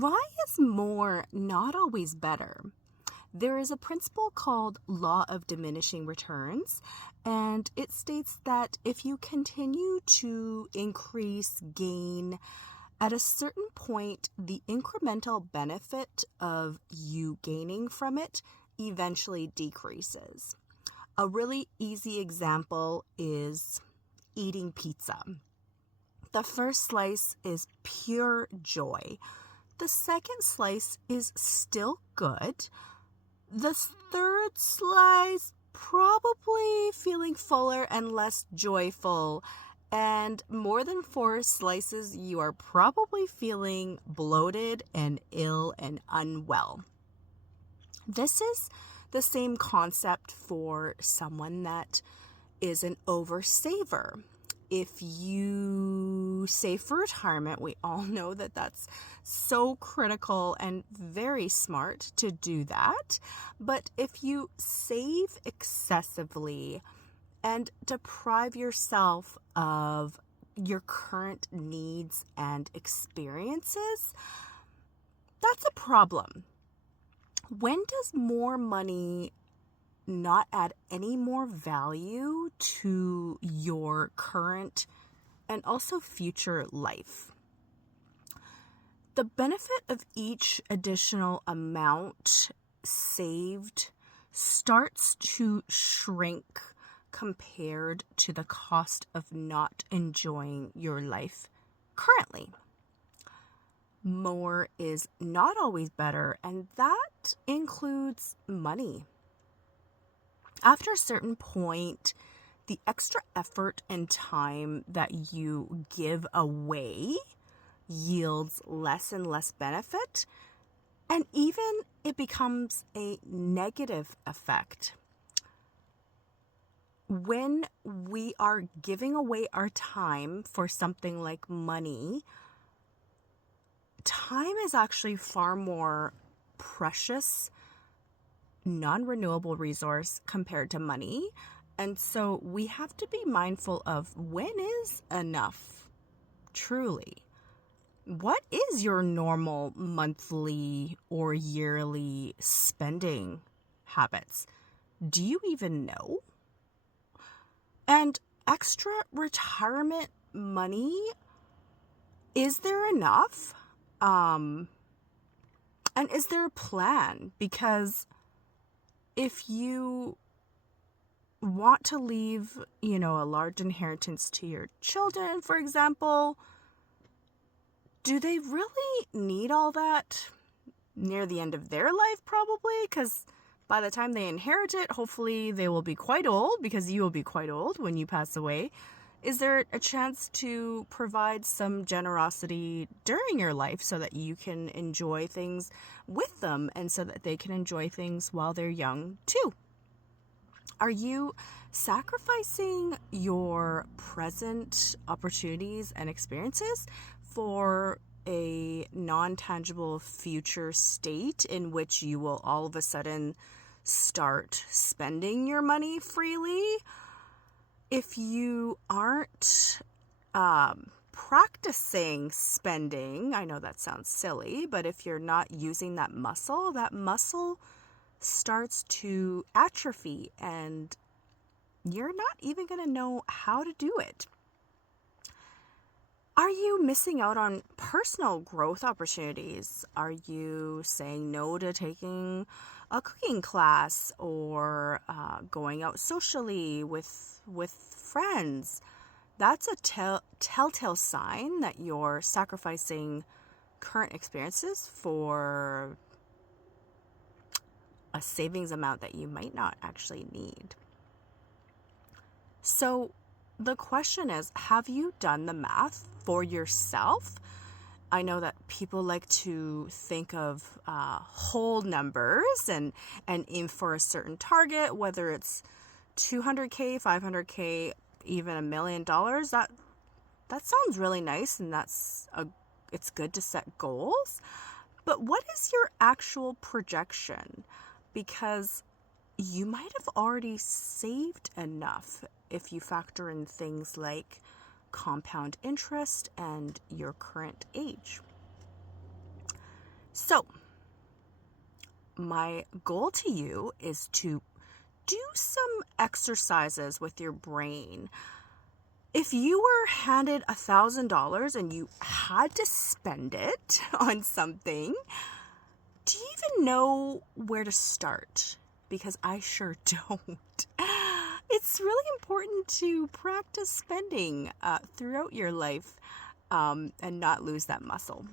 Why is more not always better? There is a principle called law of diminishing returns, and it states that if you continue to increase gain, at a certain point, the incremental benefit of you gaining from it eventually decreases. A really easy example is eating pizza. The first slice is pure joy. The second slice is still good. The third slice, probably feeling fuller and less joyful. And more than 4 slices, you are probably feeling bloated and ill and unwell. This is the same concept for someone that is an oversaver. If you save for retirement, we all know that that's so critical and very smart to do that. But if you save excessively and deprive yourself of your current needs and experiences, that's a problem. When does more money not add any more value to your current and also future life? The benefit of each additional amount saved starts to shrink compared to the cost of not enjoying your life currently. More is not always better, and that includes money. After a certain point, the extra effort and time that you give away yields less and less benefit, and even it becomes a negative effect. When we are giving away our time for something like money, time is actually far more precious, non-renewable resource compared to money. And so we have to be mindful of when is enough, truly. What is your normal monthly or yearly spending habits? Do you even know? And extra retirement money, is there enough? And is there a plan? Because if you want to leave, a large inheritance to your children, for example, do they really need all that near the end of their life? Probably, because by the time they inherit it, hopefully they will be quite old, because you will be quite old when you pass away. Is there a chance to provide some generosity during your life so that you can enjoy things with them and so that they can enjoy things while they're young too? Are you sacrificing your present opportunities and experiences for a non-tangible future state in which you will all of a sudden start spending your money freely? If you aren't practicing spending, I know that sounds silly, but if you're not using that muscle starts to atrophy and you're not even going to know how to do it. Are you missing out on personal growth opportunities? Are you saying no to taking a cooking class or going out socially with friends? That's a telltale sign that you're sacrificing current experiences for a savings amount that you might not actually need. So the question is, have you done the math for yourself? I know that people like to think of whole numbers and aim for a certain target, whether it's $200K, $500K, even $1 million. That sounds really nice, and it's good to set goals. But what is your actual projection? Because you might have already saved enough if you factor in things like compound interest and your current age. So, my goal to you is to do some exercises with your brain. If you were handed $1,000 and you had to spend it on something, do you even know where to start? Because I sure don't. It's really important to practice spending throughout your life and not lose that muscle.